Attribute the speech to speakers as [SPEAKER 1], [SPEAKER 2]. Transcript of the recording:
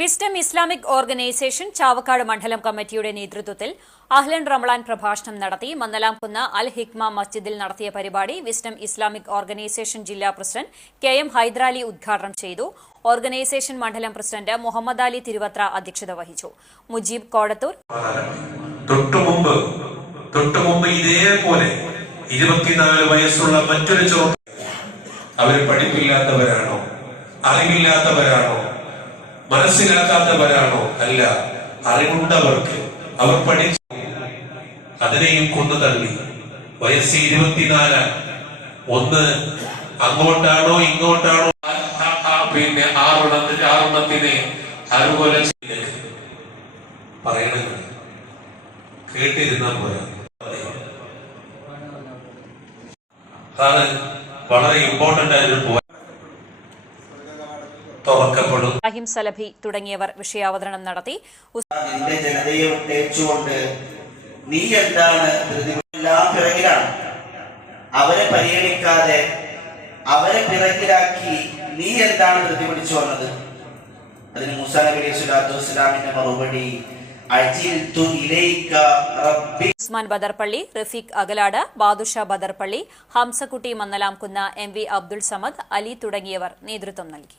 [SPEAKER 1] Wisdom Islamic organisation Chavakkad മണ്ഡലം കമ്മിറ്റിയുടെ നേതൃത്വത്തിൽ അഹ്ലൻ റമളാൻ പ്രഭാഷണം നടത്തി മന്നലാംകുന്ന് അൽ ഹിക്മ മസ്ജിദിൽ നടത്തിയ പരിപാടി വിസ്ഡം ഇസ്ലാമിക് ഓർഗനൈസേഷൻ ജില്ലാ പ്രസിഡന്റ് കെ എം ഹൈദരാലി ഉദ്ഘാടനം ചെയ്തു. ഓർഗനൈസേഷൻ മണ്ഡലം പ്രസിഡന്റ് മുഹമ്മദ് അലി തിരുവത്ര അധ്യക്ഷത വഹിച്ചു. മുജീബ് കോടത്തൂർ.
[SPEAKER 2] തൊട്ടു മുമ്പ് തൊട്ടു മുമ്പ് ഇതേപോലെ ഇരുപത്തിനാല് വയസ്സുള്ള മറ്റൊരു പഠിപ്പില്ലാത്തവരാണോ? അറിവില്ലാത്തവരാണോ? മനസ്സിലാക്കാത്തവരാണോ? അല്ല. അറിവുണ്ടവർക്ക് അവർ പഠിച്ചു അതിനെയും കൊന്നു തള്ളി. വയസ്സ് ഇരുപത്തിനാലാണ്. ഒന്ന് അങ്ങോട്ടാണോ ഇങ്ങോട്ടാണോ? പിന്നെ ആറെണ്ണത്തിന് ആറെണ്ണത്തിനെ അതുപോലെ പറയണത് കേട്ടിരുന്ന പോരാ. വളരെ ഇമ്പോർട്ടന്റ് ആയിട്ട് തുറക്കപ്പെടും.
[SPEAKER 1] റഹീം സലഭി തുടങ്ങിയവർ വിഷയാവതരണം നടത്തി.
[SPEAKER 3] നിന്റെ ജനതയെ ഉന്നയിച്ചുകൊണ്ട് നീ എന്താണ് എല്ലാം പിറകിലാണ്. അവരെ പരിഗണിക്കാതെ അവരെ പിറകിലാക്കി നീ എന്താണ് പ്രതിപിടിച്ചു പിടിച്ചു വന്നത്? അതിന് മൂസാ നബി അലൈഹി സ്വലാത്തു വസ്സലാമിന്റെ മറുപടി ഇലൈക റബ്ബി.
[SPEAKER 1] ഉസ്മാൻ ബദർപള്ളി റഫീഖ് അഗലാട് ബാദുഷ ബദർപള്ളി ഹംസക്കുട്ടി മന്നലാംകുന്ന എം വി അബ്ദുൾ സമദ് അലി തുടങ്ങിയവർ നേതൃത്വം നൽകി.